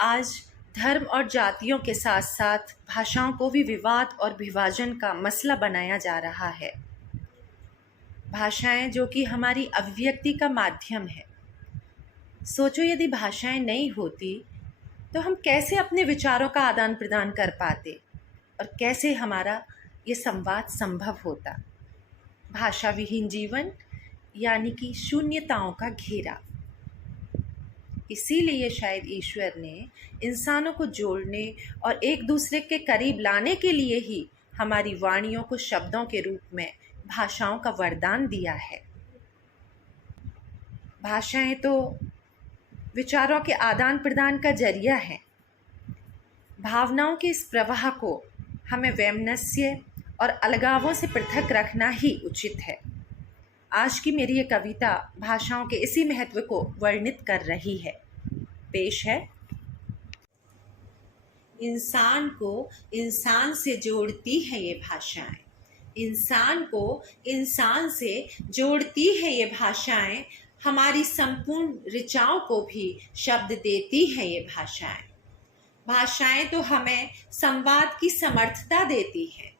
आज धर्म और जातियों के साथ साथ भाषाओं को भी विवाद और विभाजन का मसला बनाया जा रहा है। भाषाएं जो कि हमारी अभिव्यक्ति का माध्यम है। सोचो यदि भाषाएं नहीं होती तो हम कैसे अपने विचारों का आदान प्रदान कर पाते और कैसे हमारा ये संवाद संभव होता। भाषा विहीन जीवन यानी कि शून्यताओं का घेरा। इसीलिए शायद ईश्वर ने इंसानों को जोड़ने और एक दूसरे के करीब लाने के लिए ही हमारी वाणियों को शब्दों के रूप में भाषाओं का वरदान दिया है। भाषाएं तो विचारों के आदान प्रदान का जरिया है। भावनाओं के इस प्रवाह को हमें वैमनस्य और अलगावों से पृथक रखना ही उचित है। आज की मेरी ये कविता भाषाओं के इसी महत्व को वर्णित कर रही है। पेश है। इंसान को इंसान से जोड़ती है ये भाषाएं, इंसान को इंसान से जोड़ती है ये भाषाएं, हमारी संपूर्ण ऋचाओं को भी शब्द देती है ये भाषाएं। भाषाएं तो हमें संवाद की समर्थता देती हैं।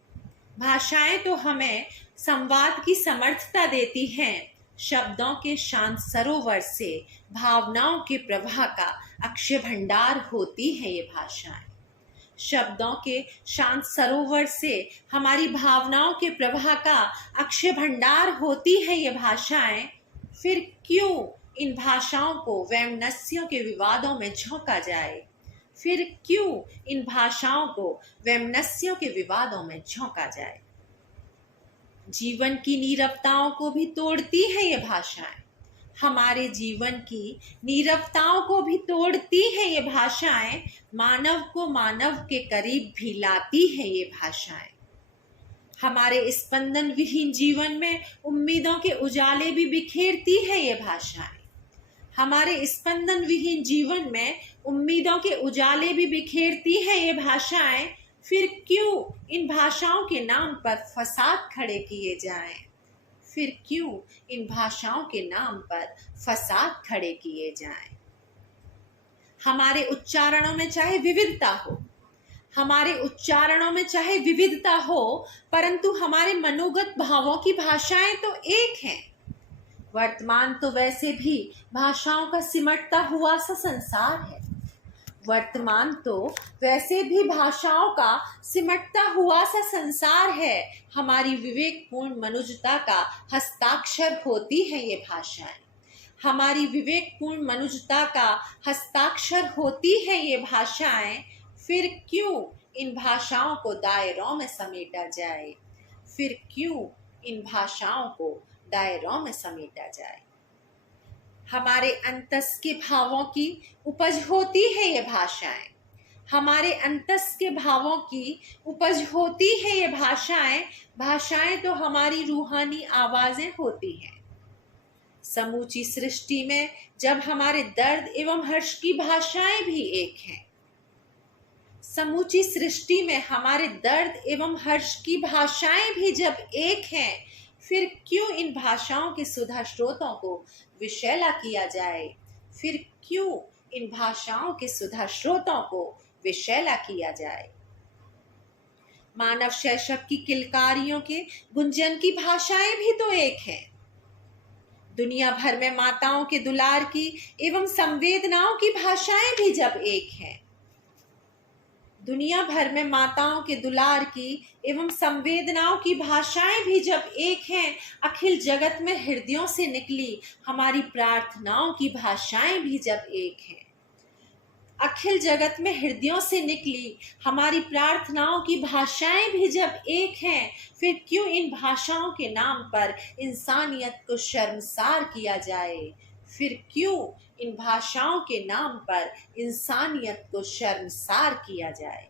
भाषाएं तो हमें संवाद की समर्थता देती हैं। शब्दों के शांत सरोवर से भावनाओं के प्रवाह का अक्षय भंडार होती है ये भाषाएं। शब्दों के शांत सरोवर से हमारी भावनाओं के प्रवाह का अक्षय भंडार होती है ये भाषाएं। फिर क्यों इन भाषाओं को वैमनस्यों के विवादों में झोंका जाए? फिर क्यों इन भाषाओं को वैमनस्यों के विवादों में झोंका जाए? जीवन की नीरवताओं को भी तोड़ती है ये भाषाएं। हमारे जीवन की नीरवताओं को भी तोड़ती है ये भाषाएं। मानव को मानव के करीब भी लाती है ये भाषाएं। हमारे स्पंदन विहीन जीवन में उम्मीदों के उजाले भी बिखेरती है ये भाषाएं। हमारे स्पंदन विहीन जीवन में उम्मीदों के उजाले भी बिखेरती है ये भाषाएं। फिर क्यों इन भाषाओं के नाम पर फसाद खड़े किए जाएं? फिर क्यों इन भाषाओं के नाम पर फसाद खड़े किए जाएं? हमारे उच्चारणों में चाहे विविधता हो, हमारे उच्चारणों में चाहे विविधता हो, परंतु हमारे मनोगत भावों की भाषाएं तो एक हैं। वर्तमान तो वैसे भी भाषाओं का सिमटता हुआ सा संसार है। वर्तमान तो वैसे भी भाषाओं का सिमटता हुआ सा संसार है। हमारी विवेकपूर्ण मनुष्यता का हस्ताक्षर होती है ये भाषाएं। हमारी विवेकपूर्ण मनुष्यता का हस्ताक्षर होती है ये भाषाएं। फिर क्यों इन भाषाओं को दायरों में समेटा जाए? फिर क्यों इन भाषाओं को दायरों में समेटा जाए? हमारे अंतस के भावों की उपज होती है ये भाषाएं। हमारे अंतस के भावों की उपज होती है ये भाषाएं। भाषाएं तो हमारी रूहानी आवाजें होती हैं। समूची सृष्टि में जब हमारे दर्द एवं हर्ष की भाषाएं भी एक हैं, समूची सृष्टि में हमारे दर्द एवं हर्ष की भाषाएं भी जब एक हैं, फिर क्यों इन भाषाओं के सुधा स्रोतों को विषैला किया जाए? फिर क्यों इन भाषाओं के सुधा स्रोतों को विषैला किया जाए? मानव शैशव की किलकारियों के गुंजन की भाषाएं भी तो एक हैं। दुनिया भर में माताओं के दुलार की एवं संवेदनाओं की भाषाएं भी जब एक हैं, दुनिया भर में माताओं के दुलार की एवं संवेदनाओं की भाषाएं भी जब एक हैं, अखिल जगत में हृदयों से निकली हमारी प्रार्थनाओं की भाषाएं भी जब एक हैं, अखिल जगत में हृदयों से निकली हमारी प्रार्थनाओं की भाषाएं भी जब एक हैं, फिर क्यों इन भाषाओं के नाम पर इंसानियत को शर्मसार किया जाए? फिर क्यों इन भाषाओं के नाम पर इंसानियत को शर्मसार किया जाए?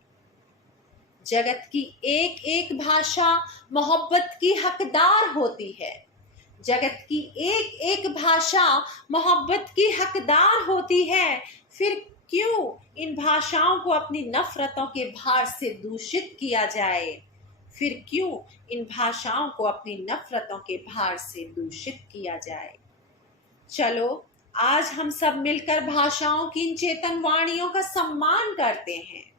जगत की एक एक भाषा मोहब्बत की हकदार होती है। जगत की एक एक भाषा मोहब्बत की हकदार होती है। फिर क्यों इन भाषाओं को अपनी नफरतों के भार से दूषित किया जाए? फिर क्यों इन भाषाओं को अपनी नफरतों के भार से दूषित किया जाए? चलो आज हम सब मिलकर भाषाओं की इन चेतन वाणियों का सम्मान करते हैं।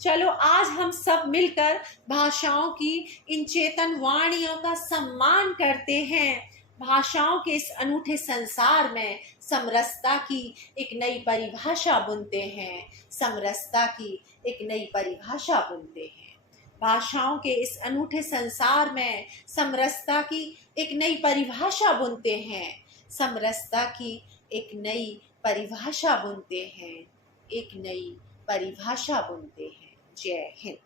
चलो आज हम सब मिलकर भाषाओं की इन चेतन वाणियों का सम्मान करते हैं। भाषाओं के इस अनूठे संसार में समरसता की एक नई परिभाषा बुनते हैं। समरसता की एक नई परिभाषा बुनते हैं। भाषाओं के इस अनूठे संसार में समरसता की एक नई परिभाषा बुनते हैं। समरसता की एक नई परिभाषा बुनते हैं। एक नई परिभाषा बुनते हैं। जय हिंद।